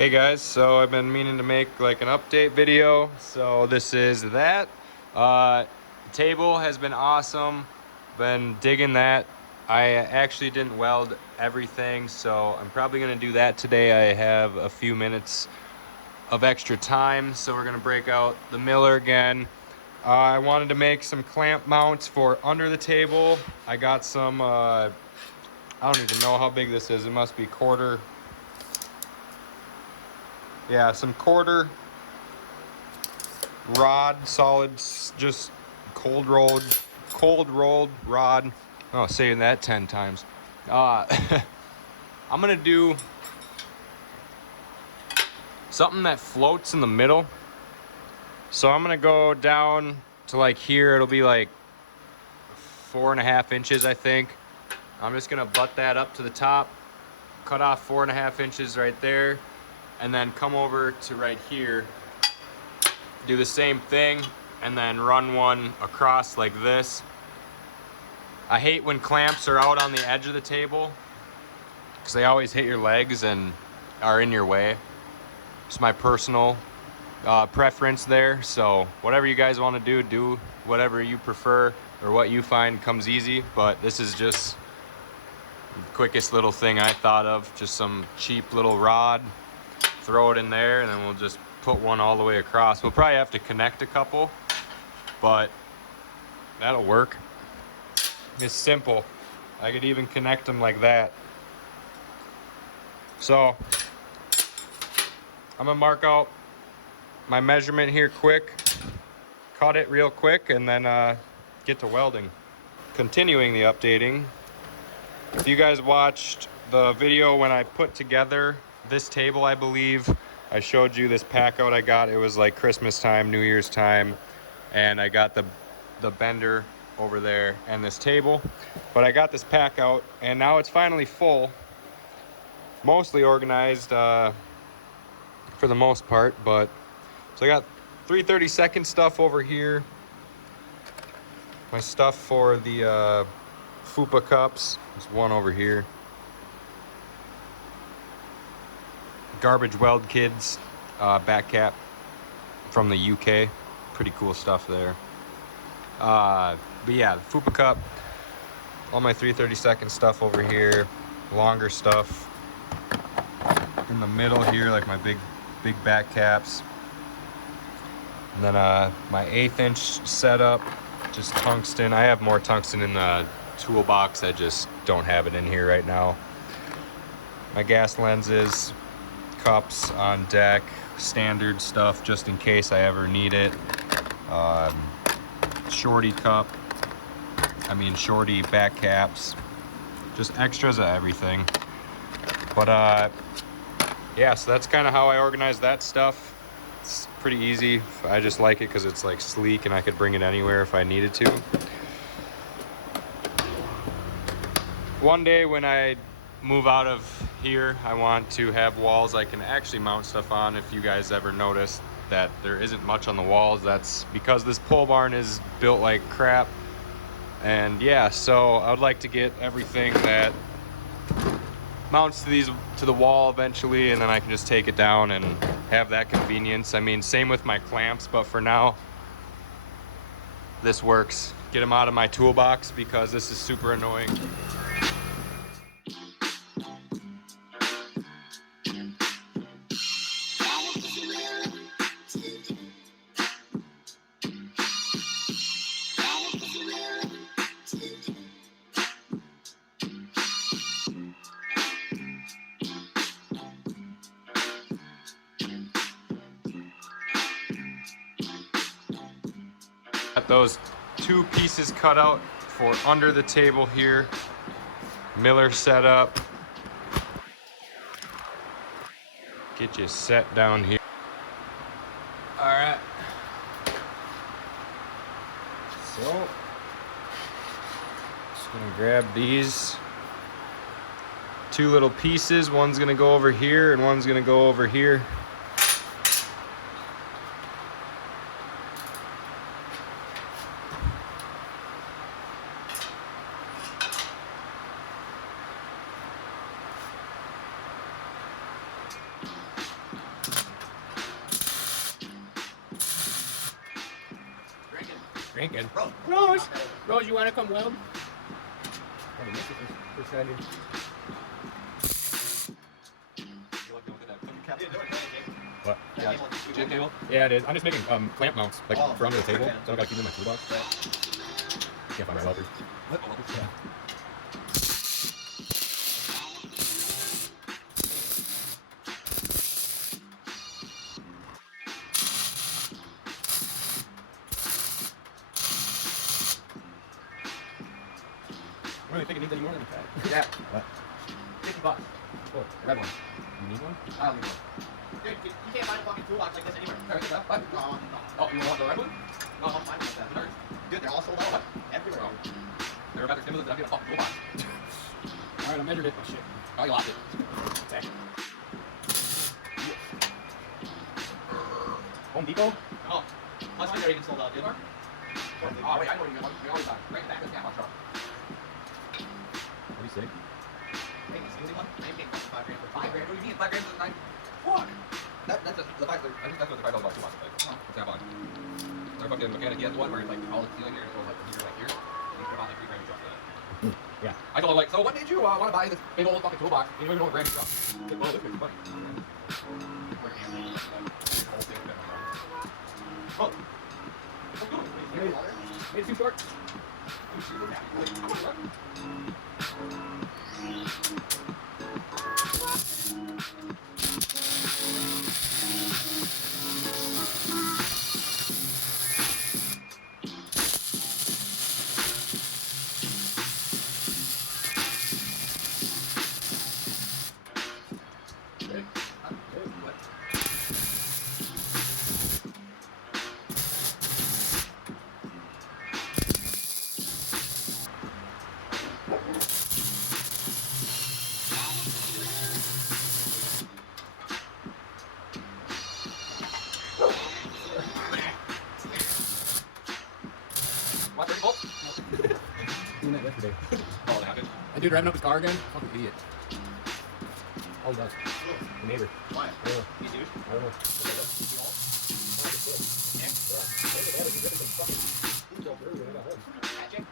Hey guys, so I've been meaning to make like an update video, so this is that. The table has been awesome, been digging that. I actually didn't weld everything, so I'm probably gonna do that today. I have a few minutes of extra time, so we're gonna break out the miller again. I wanted to make some clamp mounts for under the table. I got some, I don't even know how big this is. It must be quarter. Yeah, some quarter rod, solid, just cold rolled rod. Oh, saying that 10 times. I'm gonna do something that floats in the middle. So I'm gonna go down to like here. It'll be like 4.5 inches, I think. I'm just gonna butt that up to the top, cut off 4.5 inches right there, and then come over to right here, do the same thing, and then run one across like this. I hate when clamps are out on the edge of the table because they always hit your legs and are in your way. It's my personal preference there. So whatever you guys want to do whatever you prefer or what you find comes easy. But this is just the quickest little thing I thought of. Just some cheap little rod, throw it in there, and then we'll just put one all the way across. We'll probably have to connect a couple, but that'll work. It's simple. I could even connect them like that. So I'm gonna mark out my measurement here quick, cut it real quick, and then get to welding. Continuing the updating, if you guys watched the video when I put together this table, I believe I showed you this pack out I got. It was like Christmas time, New Year's time, and I got the bender over there and this table. But I got this pack out, and now it's finally full. Mostly organized for the most part, but so I got 3/32 stuff over here. My stuff for the FUPA cups. There's one over here. Garbage Weld Kids back cap from the UK. Pretty cool stuff there. But yeah, the FUPA cup. All my 3/32 stuff over here. Longer stuff in the middle here, like my big back caps. And then my 1/8 inch setup, just tungsten. I have more tungsten in the toolbox. I just don't have it in here right now. My gas lenses, cups on deck, standard stuff just in case I ever need it. Shorty back caps, just extras of everything. But yeah, so that's kind of how I organize that stuff. It's pretty easy. I just like it because it's like sleek and I could bring it anywhere if I needed to. One day when I move out of here, I want to have walls I can actually mount stuff on. If you guys ever noticed that there isn't much on the walls, that's because this pole barn is built like crap. And yeah, so I would like to get everything that mounts to the wall eventually, and then I can just take it down and have that convenience. I mean, same with my clamps, but for now this works. Get them out of my toolbox because this is super annoying. Got those 2 pieces cut out for under the table here. Miller setup. Get you set down here. All right. So, just gonna grab these 2 little pieces. One's gonna go over here and one's gonna go over here. drinking. Rose, you want to come weld? What? Yeah. Cable? Yeah, it is. I'm just making clamp mounts, like for under the table, so I gotta keep them in my toolbox. Can't find my welders. What? Yeah. I don't really think it needs any more than a tag. Yeah. What? $50. Oh, red one. You need one? I don't need one. Dude, you can't find a fucking toolbox like this anywhere. What? No. Oh, you want the red one? No, I'm fine with that. Dude, they're all sold out. What? Everywhere. They're about to stimulus and I'm getting a fucking toolbox. Alright, I measured it. Oh shit. Oh, you lost it. Tag. Home Depot? Oh. Must be there even sold out, dude. Oh, wait, I know what you mean. We always got right back of the snap-on truck. What do you say? Hey, you see one? I ain't paying $5 grand for 5 grand. What do you mean? 5 grand for the 9? Fuck! That's the 5. I think that's what the $5 too much. Like, what's that on? Our fucking mechanic, he has one where it's like all the ceiling here, so like here, like here. And he's put about like 3 grand truck for that. Yeah. I told him like, so what made you want to buy this big old fucking toolbox? You know, you don't brand new truck. He's like, well, this is funny. Oh. It's too short. What, 30 volts? Doing that yesterday. Oh, it happened. That dude driving up his car again? Fucking idiot. All he does. The neighbor. Why? I don't know. He's huge. I don't know. Magic?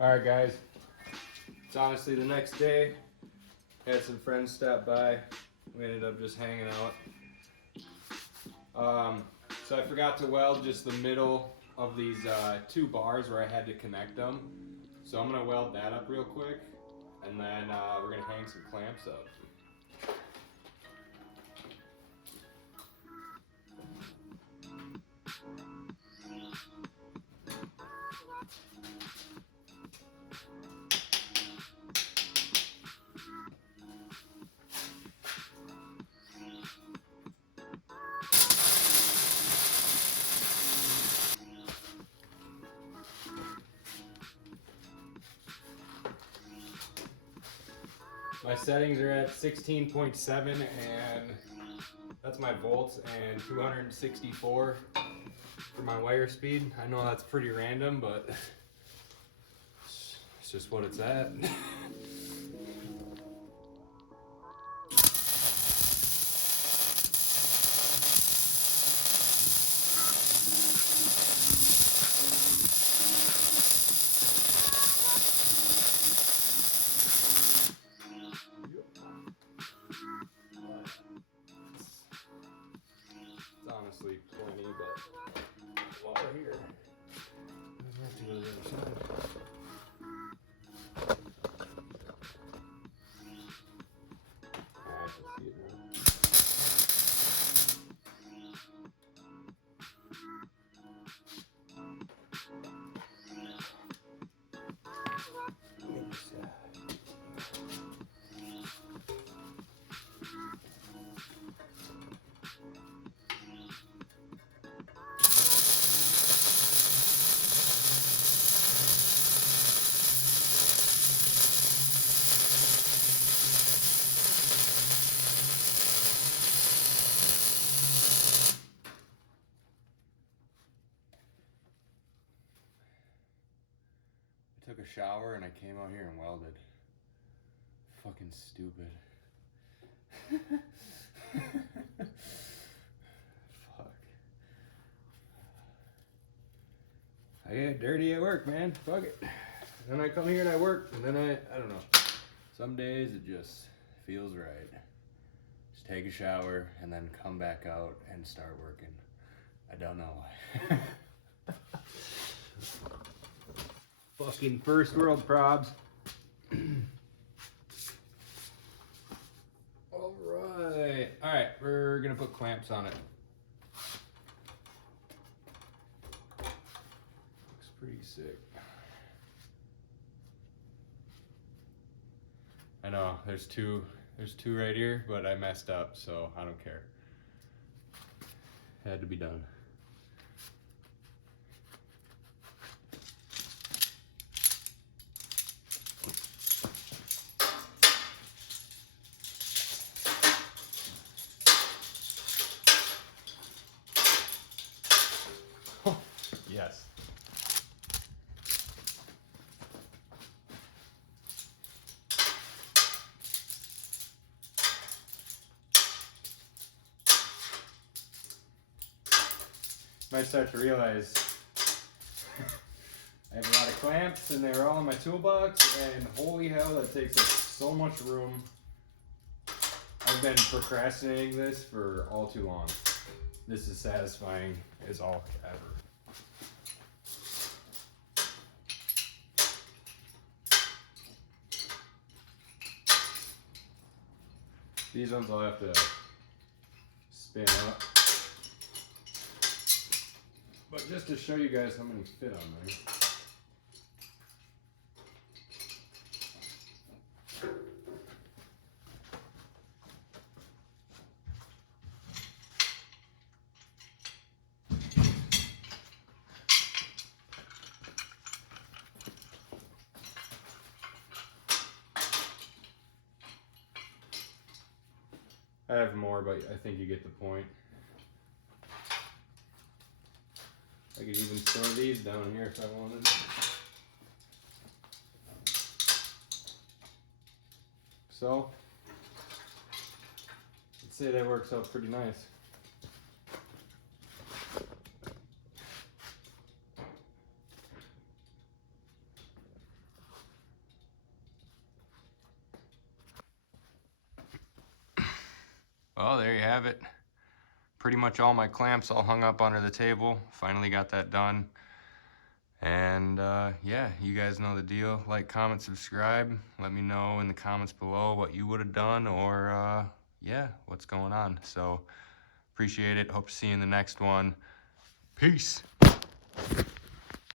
Alright guys, it's honestly the next day. Had some friends stop by. We ended up just hanging out. So I forgot to weld just the middle of these 2 bars where I had to connect them. So I'm gonna weld that up real quick, and then we're gonna hang some clamps up. My settings are at 16.7 and that's my volts, and 264 for my wire speed. I know that's pretty random, but it's just what it's at. obviously plenty, but water here. I have to go to the other side. I can see it now. I took a shower and I came out here and welded. Fucking stupid. Fuck. I get dirty at work, man. Fuck it. Then I come here and I work, and then I don't know. Some days it just feels right. Just take a shower and then come back out and start working. I don't know why. Fucking first world probs. Alright, we're gonna put clamps on it. Looks pretty sick. I know, there's two right here, but I messed up, so I don't care. Had to be done. Yes. Might start to realize I have a lot of clamps and they're all in my toolbox, and holy hell, that takes up so much room. I've been procrastinating this for all too long. This is satisfying as all ever. These ones I'll have to spin up. But just to show you guys how many fit on there. I have more, but I think you get the point. I could even store these down here if I wanted. So, I'd say that works out pretty nice. Well, there you have it. Pretty much all my clamps all hung up under the table. Finally got that done. And yeah, you guys know the deal. Like, comment, subscribe. Let me know in the comments below what you would have done, or yeah, what's going on. So appreciate it. Hope to see you in the next one. Peace.